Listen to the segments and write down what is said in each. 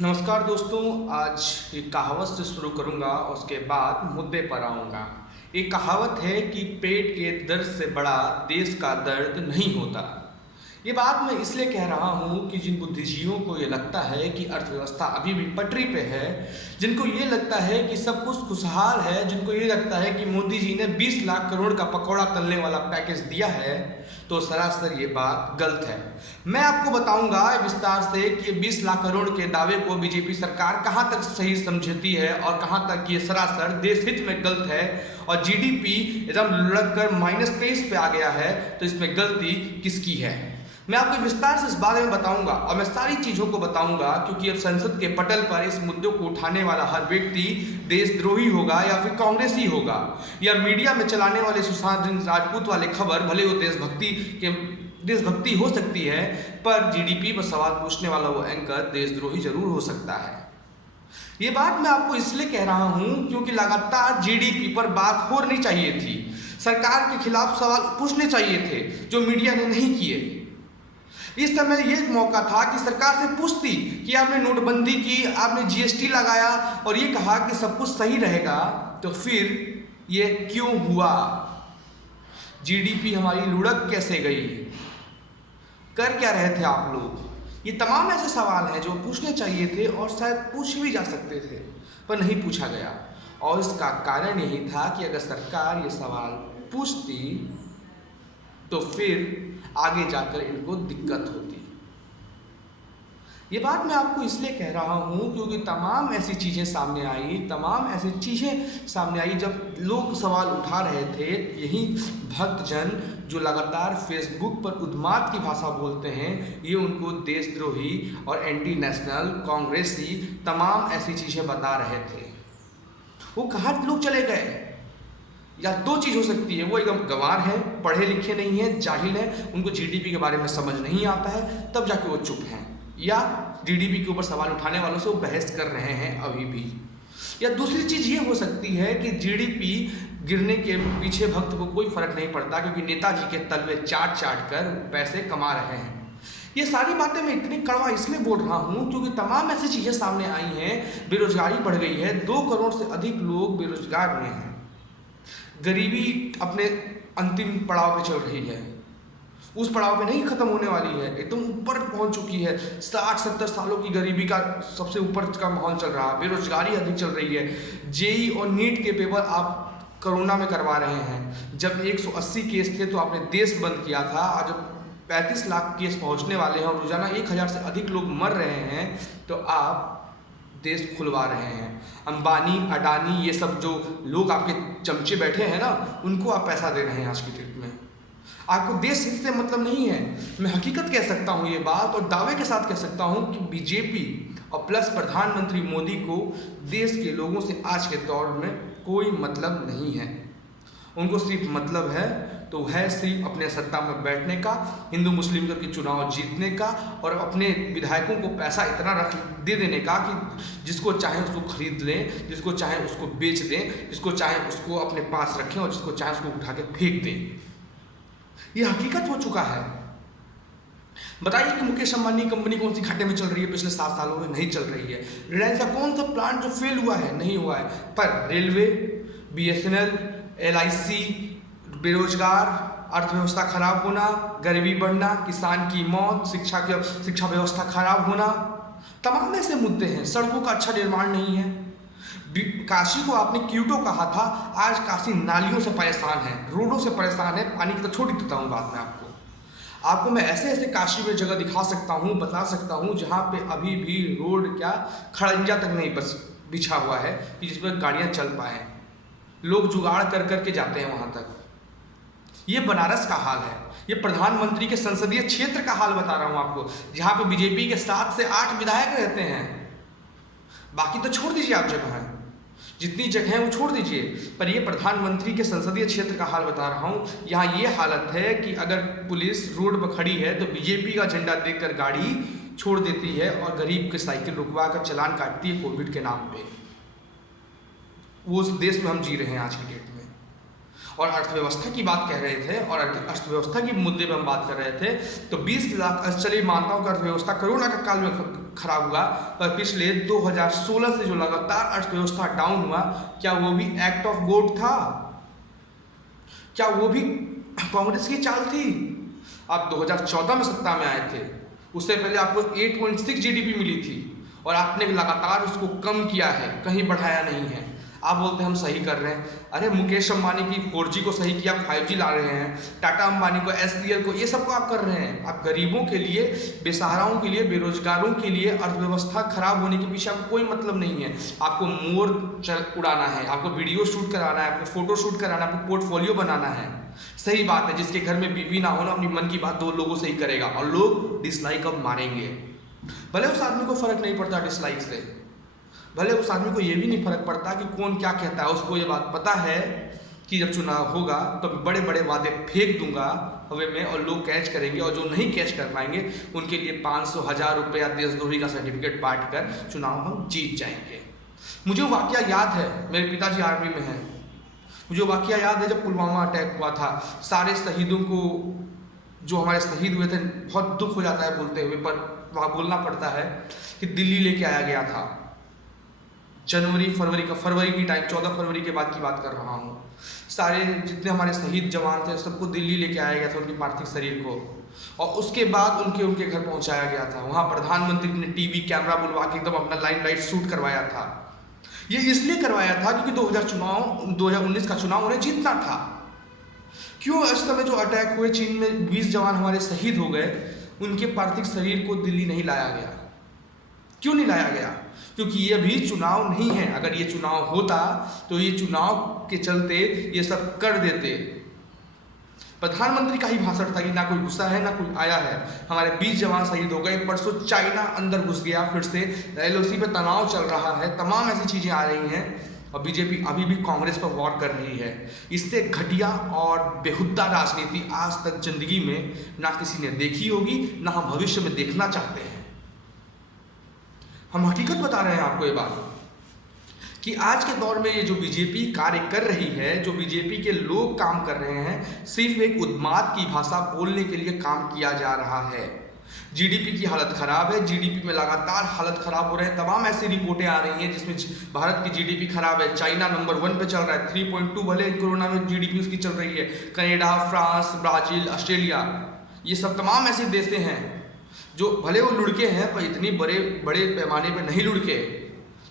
नमस्कार दोस्तों। आज एक कहावत से शुरू करूंगा और उसके बाद मुद्दे पर आऊंगा। एक कहावत है कि पेट के दर्द से बड़ा देश का दर्द नहीं होता। ये बात मैं इसलिए कह रहा हूँ कि जिन बुद्धिजीवियों को ये लगता है कि अर्थव्यवस्था अभी भी पटरी पे है, जिनको ये लगता है कि सब कुछ खुशहाल है, जिनको ये लगता है कि मोदी जी ने 20 लाख करोड़ का पकौड़ा तलने वाला पैकेज दिया है, तो सरासर ये बात गलत है। मैं आपको बताऊंगा विस्तार से कि 20 लाख करोड़ के दावे को बीजेपी सरकार कहां तक सही समझती है और कहां तक ये सरासर देश हित में गलत है। और जीडीपी एकदम लुढ़क कर -23 पे आ गया है, तो इसमें गलती किसकी है मैं आपको विस्तार से इस बारे में बताऊंगा और मैं सारी चीज़ों को बताऊंगा, क्योंकि अब संसद के पटल पर इस मुद्दे को उठाने वाला हर व्यक्ति देशद्रोही होगा या फिर कांग्रेसी होगा, या मीडिया में चलाने वाले सुशांत सिंह राजपूत वाले खबर भले वो देशभक्ति हो सकती है, पर जीडीपी पर सवाल पूछने वाला वो एंकर देशद्रोही जरूर हो सकता है। ये बात मैं आपको इसलिए कह रहा हूं क्योंकि लगातार जीडीपी पर बात होनी चाहिए थी, सरकार के खिलाफ सवाल पूछने चाहिए थे जो मीडिया ने नहीं किए। इस समय ये मौका था कि सरकार से पूछती कि आपने नोटबंदी की, आपने जीएसटी लगाया और ये कहा कि सब कुछ सही रहेगा, तो फिर ये क्यों हुआ? जीडीपी हमारी लुढ़क कैसे गई? कर क्या रहे थे आप लोग? ये तमाम ऐसे सवाल हैं जो पूछने चाहिए थे और शायद पूछ भी जा सकते थे, पर नहीं पूछा गया। और इसका कारण यही था कि अगर सरकार ये सवाल पूछती तो फिर आगे जाकर इनको दिक्कत होती। ये बात मैं आपको इसलिए कह रहा हूँ क्योंकि तमाम ऐसी चीज़ें सामने आई जब लोग सवाल उठा रहे थे। यही भक्तजन जो लगातार फेसबुक पर उन्माद की भाषा बोलते हैं, ये उनको देशद्रोही और एंटी नेशनल, कांग्रेसी तमाम ऐसी चीज़ें बता रहे थे। वो कहाँ लोग चले गए? या दो चीज़ हो सकती है, वो एकदम गंवार है, पढ़े लिखे नहीं है, जाहिल है, उनको जीडीपी के बारे में समझ नहीं आता है, तब जाके वो चुप हैं, या जीडीपी के ऊपर सवाल उठाने वालों से वो बहस कर रहे हैं अभी भी। या दूसरी चीज़ ये हो सकती है कि जीडीपी गिरने के पीछे भक्त को कोई फर्क नहीं पड़ता, क्योंकि नेताजी के तलवे चाट चाट कर पैसे कमा रहे हैं। ये सारी बातें मैं इतनी कड़वा इसलिए बोल रहा हूँ क्योंकि तमाम ऐसी चीज़ें सामने आई हैं। बेरोजगारी बढ़ गई है, 2 करोड़ से अधिक लोग बेरोजगार हुए हैं। गरीबी अपने अंतिम पड़ाव पे चल रही है, उस पड़ाव पे नहीं खत्म होने वाली है, एकदम ऊपर पहुंच चुकी है। 60-70 सालों की गरीबी का सबसे ऊपर का माहौल चल रहा है, बेरोजगारी अधिक चल रही है। जेई और नीट के पेपर आप कोरोना में करवा रहे हैं। जब 180 केस थे तो आपने देश बंद किया था, आज जब 35 लाख केस पहुंचने वाले हैं और रोजाना 1000 से अधिक लोग मर रहे हैं, तो आप देश खुलवा रहे हैं। अंबानी, अडानी, ये सब जो लोग आपके चमचे बैठे हैं ना, उनको आप पैसा दे रहे हैं आज की डेट में। आपको देश हित से मतलब नहीं है। मैं हकीकत कह सकता हूँ ये बात, और दावे के साथ कह सकता हूँ कि बीजेपी और प्लस प्रधानमंत्री मोदी को देश के लोगों से आज के दौर में कोई मतलब नहीं है। उनको सिर्फ मतलब है तो है सिर्फ अपने सत्ता में बैठने का, हिंदू मुस्लिम करके चुनाव जीतने का, और अपने विधायकों को पैसा इतना दे देने का कि जिसको चाहे उसको खरीद लें, जिसको चाहे उसको बेच दें, जिसको चाहे उसको अपने पास रखें और जिसको चाहे उसको उठा के फेंक दें। ये हकीकत हो चुका है। बताइए कि मुकेश अंबानी कंपनी कौन सी घाटे में चल रही है? पिछले 7 सालों में नहीं चल रही है। रिलायंस का कौन सा प्लांट जो फेल हुआ है? नहीं हुआ है। पर रेलवे, BSNL, LIC, बेरोजगार, अर्थव्यवस्था खराब होना, गरीबी बढ़ना, किसान की मौत, शिक्षा व्यवस्था खराब होना, तमाम ऐसे मुद्दे हैं। सड़कों का अच्छा निर्माण नहीं है। काशी को आपने क्यूटो कहा था, आज काशी नालियों से परेशान है, रोडों से परेशान है। पानी की तो छोड़ देता हूँ बात में आपको मैं ऐसे ऐसे काशी में जगह दिखा सकता हूँ, बता सकता हूँ, जहाँ पे अभी भी रोड क्या खड़ंजा तक नहीं बस बिछा हुआ है कि जिस पर गाड़ियाँ चल पाए। लोग जुगाड़ कर करके जाते हैं वहाँ तक। ये बनारस का हाल है। ये प्रधानमंत्री के संसदीय क्षेत्र का हाल बता रहा हूँ आपको, जहाँ पे बीजेपी के 7 से 8 विधायक रहते हैं। बाकी तो छोड़ दीजिए, आप जगह है जितनी जगह है वो छोड़ दीजिए, पर ये प्रधानमंत्री के संसदीय क्षेत्र का हाल बता रहा हूँ। यहाँ ये हालत है कि अगर पुलिस रोड पर खड़ी है तो बीजेपी का झंडा देखकर गाड़ी छोड़ देती है और गरीब की साइकिल रुकवा कर चालान काटती है कोविड के नाम पे। वो उस देश में हम जी रहे हैं आज की डेट में। और अर्थव्यवस्था की बात कह रहे थे और अर्थव्यवस्था के मुद्दे पर हम बात कर रहे थे, तो 20 लाख, चलिए मानता हूँ कि अर्थव्यवस्था कोरोना के काल में खराब हुआ, पर पिछले 2016 से जो लगातार अर्थव्यवस्था डाउन हुआ, क्या वो भी एक्ट ऑफ गॉड था? क्या वो भी कांग्रेस की चाल थी? आप 2014 में सत्ता में आए थे, उससे पहले आपको 8.6 जीडीपी मिली थी और आपने लगातार उसको कम किया है, कहीं बढ़ाया नहीं है। आप बोलते हैं हम सही कर रहे हैं। अरे मुकेश अंबानी की 4G को सही किया, 5G ला रहे हैं, टाटा अंबानी को, SCL को, ये सब को आप कर रहे हैं। आप गरीबों के लिए, बेसहाराओं के लिए, बेरोजगारों के लिए अर्थव्यवस्था खराब होने के पीछे आपको कोई मतलब नहीं है। आपको मोर उड़ाना है, आपको वीडियो शूट कराना है, आपको फोटो शूट कराना है, आपको पोर्टफोलियो बनाना है। सही बात है, जिसके घर में बीवी ना हो ना, अपनी मन की बात 2 लोगों से ही करेगा और लोग डिसलाइक अब मारेंगे। भले उस आदमी को फर्क नहीं पड़ता डिसलाइक से, भले उस आदमी को ये भी नहीं फर्क पड़ता कि कौन क्या कहता है, उसको ये बात पता है कि जब चुनाव होगा तो बड़े बड़े वादे फेंक दूंगा हवे में और लोग कैच करेंगे, और जो नहीं कैच कर पाएंगे उनके लिए 500, 1000 रुपये या देशद्रोही का सर्टिफिकेट बांट कर चुनाव हम जीत जाएंगे। मुझे वाकया याद है, मेरे पिताजी आर्मी में हैं, मुझे वाकया याद है जब पुलवामा अटैक हुआ था, सारे शहीदों को, जो हमारे शहीद हुए थे, बहुत दुख हो जाता है बोलते हुए, पर वहाँ बोलना पड़ता है कि दिल्ली लेके आया गया था। फरवरी की टाइम, 14 फरवरी के बाद की बात कर रहा हूँ। सारे जितने हमारे शहीद जवान थे सबको दिल्ली लेके आया गया था, उनके पार्थिव शरीर को, और उसके बाद उनके घर पहुँचाया गया था। वहाँ प्रधानमंत्री ने टीवी कैमरा बुलवा के एकदम अपना लाइट शूट करवाया था। ये इसलिए करवाया था क्योंकि 2019 का चुनाव उन्हें जीतना था। क्यों इस समय जो अटैक हुए चीन में 20 जवान हमारे शहीद हो गए, उनके पार्थिव शरीर को दिल्ली नहीं लाया गया? क्यों नहीं लाया गया? क्योंकि ये अभी चुनाव नहीं है। अगर ये चुनाव होता तो ये चुनाव के चलते ये सब कर देते। प्रधानमंत्री का ही भाषण था कि ना कोई गुस्सा है ना कोई आया है, हमारे 20 जवान शहीद हो गए। परसों चाइना अंदर घुस गया, फिर से LOC पे तनाव चल रहा है, तमाम ऐसी चीज़ें आ रही हैं, और बीजेपी अभी भी कांग्रेस पर वॉर कर रही है। इससे घटिया और बेहुदा राजनीति आज तक जिंदगी में ना किसी ने देखी होगी, ना हम भविष्य में देखना चाहते हैं। हम हकीकत बता रहे हैं आपको ये बात कि आज के दौर में ये जो बीजेपी कार्य कर रही है, जो बीजेपी के लोग काम कर रहे हैं, सिर्फ एक उन्माद की भाषा बोलने के लिए काम किया जा रहा है। जीडीपी की हालत खराब है, जीडीपी में लगातार हालत खराब हो रहे हैं। तमाम ऐसी रिपोर्टें आ रही हैं जिसमें भारत की जीडीपी खराब है। चाइना नंबर 1 पे चल रहा है, 3.2, भले कोरोना में जीडीपी उसकी चल रही है। कनाडा, फ्रांस, ब्राज़ील, ऑस्ट्रेलिया, ये सब तमाम ऐसे देश हैं जो भले वो लुढ़के हैं पर इतनी बड़े पैमाने पे नहीं लुढ़के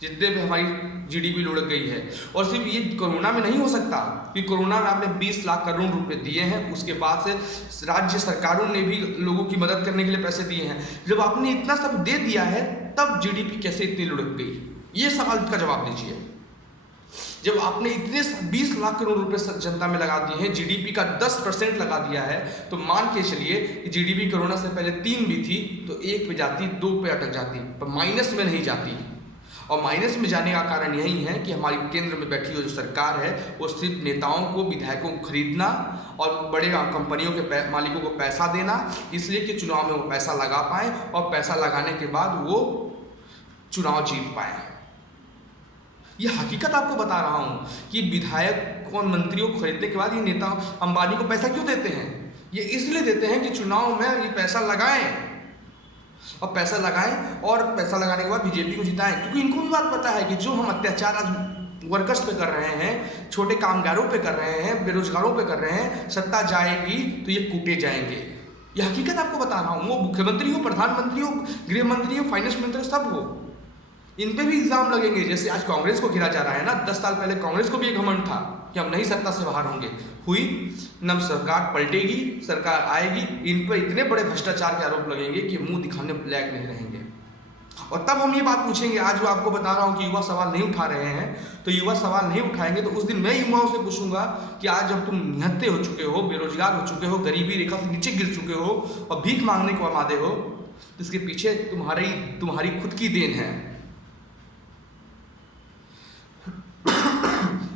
जितने पे हमारी जीडीपी लुढ़क गई है। और सिर्फ ये कोरोना में नहीं हो सकता, क्योंकि कोरोना में आपने 20 लाख करोड़ रुपए दिए हैं, उसके बाद से राज्य सरकारों ने भी लोगों की मदद करने के लिए पैसे दिए हैं। जब आपने इतना सब दे दिया है तब जीडीपी कैसे इतनी लुढ़क गई? ये सवाल का जवाब दीजिए। जब आपने इतने 20 लाख करोड़ रुपए जनता में लगा दिए हैं, जीडीपी का 10% लगा दिया है, तो मान के चलिए कि जीडीपी कोरोना से पहले 3 भी थी तो 1 पे जाती, 2 पे अटक जाती, पर माइनस में नहीं जाती। और माइनस में जाने का कारण यही है कि हमारी केंद्र में बैठी हुई जो सरकार है वो सिर्फ नेताओं को, विधायकों को खरीदना और बड़े कंपनियों के मालिकों को पैसा देना, इसलिए कि चुनाव में वो पैसा लगा पाएँ और पैसा लगाने के बाद वो चुनाव जीत पाएँ। ये हकीकत आपको बता रहा हूँ कि विधायक और मंत्रियों को खरीदने के बाद ये नेता अंबानी को पैसा क्यों देते हैं? ये इसलिए देते हैं कि चुनाव में ये पैसा लगाएं, और पैसा लगाएं और पैसा लगाने के बाद बीजेपी को जिताएं, क्योंकि इनको भी बात पता है कि जो हम अत्याचार आज वर्कर्स पे कर रहे हैं, छोटे कामगारों पे कर रहे हैं, बेरोजगारों पे कर रहे हैं, सत्ता जाएगी तो ये कूटे जाएंगे। ये हकीकत आपको बता रहा हूँ। वो मुख्यमंत्री हो, प्रधानमंत्री हो, गृह मंत्री हो, फाइनेंस मंत्री, सब हो, इन पे भी इल्जाम लगेंगे। जैसे आज कांग्रेस को घिरा जा रहा है ना, 10 साल पहले कांग्रेस को भी एक घमंड था कि हम नहीं सत्ता से बाहर होंगे। हुई न, सरकार पलटेगी, सरकार आएगी, इन पर इतने बड़े भ्रष्टाचार के आरोप लगेंगे कि मुंह दिखाने लायक नहीं रहेंगे। और तब हम ये बात पूछेंगे, आज जो आपको बता रहा हूँ कि युवा सवाल नहीं उठा रहे हैं, तो युवा सवाल नहीं उठाएंगे तो उस दिन मैं युवाओं से पूछूंगा कि आज जब तुम निहत्ते हो चुके हो, बेरोजगार हो चुके हो, गरीबी रेखा से नीचे गिर चुके हो और भीख मांगने को आमादे हो, तो इसके पीछे तुम्हारी खुद की देन है।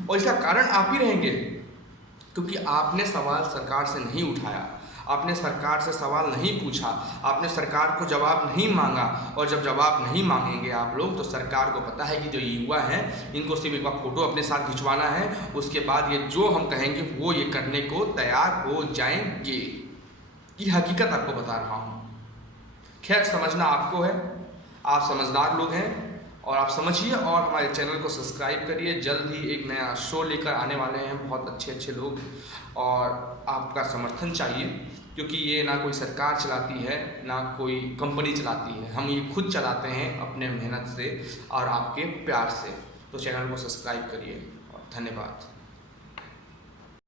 और इसका कारण आप ही रहेंगे, क्योंकि आपने सवाल सरकार से नहीं उठाया, आपने सरकार से सवाल नहीं पूछा, आपने सरकार को जवाब नहीं मांगा, और जब जवाब नहीं मांगेंगे आप लोग तो सरकार को पता है कि जो युवा हैं इनको सिर्फ एक बार फोटो अपने साथ खिंचवाना है, उसके बाद ये जो हम कहेंगे वो ये करने को तैयार हो जाएंगे। ये हकीकत आपको बता रहा हूँ। खैर, समझना आपको है, आप समझदार लोग हैं और आप समझिए और हमारे चैनल को सब्सक्राइब करिए। जल्द ही एक नया शो लेकर आने वाले हैं, बहुत अच्छे अच्छे लोग, और आपका समर्थन चाहिए, क्योंकि ये ना कोई सरकार चलाती है ना कोई कंपनी चलाती है, हम ये खुद चलाते हैं अपने मेहनत से और आपके प्यार से। तो चैनल को सब्सक्राइब करिए और धन्यवाद।